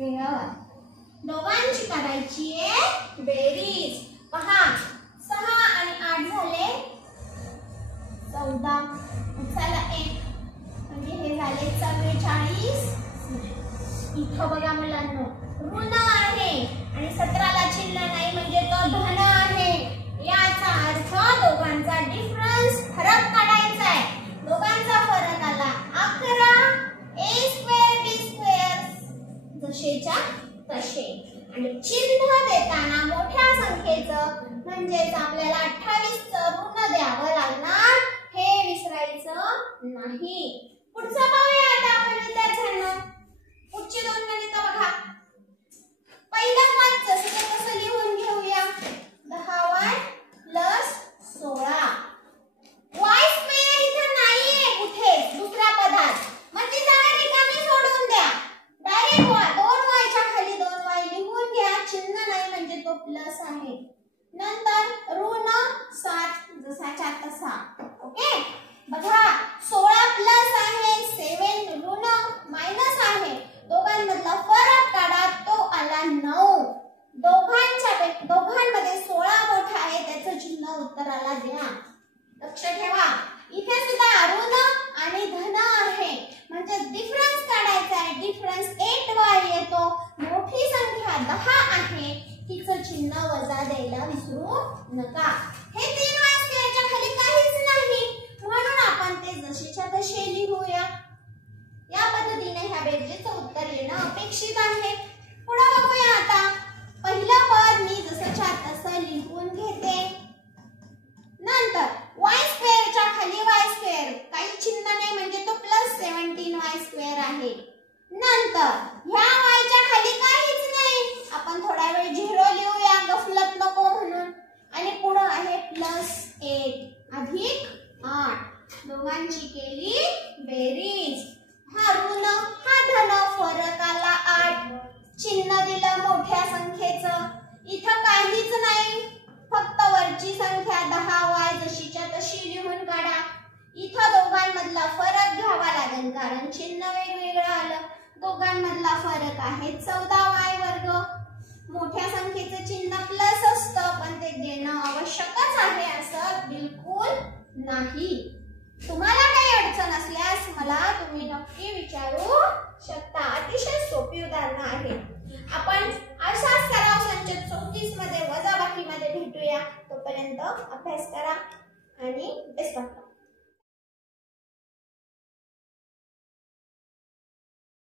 दोघांची काढायची आहे बेरीज। पहा 6 आणि 8 झाले 14, चला 1 म्हणजे हे झाले 44। इथं बघा मुलांनो ऋण आहे आणि 17ला चिन्ह नाही म्हणजे तो धन आहे। याचा अर्थ दोघांचा डिफरन्स फरक काढायचा आहे। दोघांचा फरक आला 11, a²b² जसेच्या तसे। आणि चिन्ह देताना मोठ्या संख्येचं म्हणजेच आपल्याला 28चं ऋण द्यावं लागणार, हे विसरायचं नाही। पुढचं पाहूया आता आपण विद्यार्थ्यांनो। पुढची 2 गणितं बघा। पहिलं पद जसं कसं लिहून घेऊया 10y + 16। y² इथं नाहीये कुठे दुसऱ्या पदात, मग ती जागा रिकामी सोडून द्या। डायरेक्ट 2y च्या खाली 2y लिहून घ्या, चिन्ह नाही म्हणजे तो प्लस आहे। नंतर ऋण 7 जसाच्या तसा। ओके बघा 16 प्लस आहे 7 ऋण मायनस आहे, दोघांमधला फरक काढा, तो आला 9। दोघांमध्ये 16 मोठा आहे, त्याचं चिन्ह उत्तराला द्या। लक्ष ठेवा इथे सुद्धा ऋण आणि धन आहे म्हणजे डिफरन्स काढायचा आहे। डिफरन्स 8y येतो, मोठी संख्या 10 आहे, तिचं चिन्ह वजा द्यायला विसरू नका। हे 3y² च्या खाली काहीच नाही म्हणून आपण ते जशीच्या तसे लिहूया। या पद्धतीने ह्या बेरजेचं उत्तर येणं अपेक्षित आहे। पुढे बघूया आता। पहिलं पद मी जसंच्या तसं लिहून घेते। नंतर y² च्या खाली y² काही चिन्ह नाही म्हणजे तो +17y² आहे। नंतर ह्या y च्या खाली काहीच नाही, आपण थोडा वेळ 0 लिहूया गफलत नको म्हणून। आणि पुढे आहे +8 अधिक 8, दोघांची केली बेरीज। हा ऋण हा धन, फरक आला 8, चिन्ह दिलं मोठ्या संख्येचं। इथं काहीच नाही, फक्त वरची संख्या 10y जशीच्या तशी लिहून काढा। इथं दोघांमधला फरक घ्यावा लागेल कारण चिन्ह वेगवेगळं आलं। दोघांमधला फरक आहे 14y²। मोठ्या संख्येचं चिन्ह प्लस असतं पण ते देणं आवश्यकच आहे असं बिलकुल नाही। तुम्हाला काही अडचण असल्यास मला तुम्ही नक्की विचारू शकता। अतिशय सोपी उदाहरणं आहेत। आपण अशाच सराव संच 34 मध्ये वजाबाकीमध्ये भेटूया। तोपर्यंत अभ्यास करा आणि बेस्ट ऑफ लक।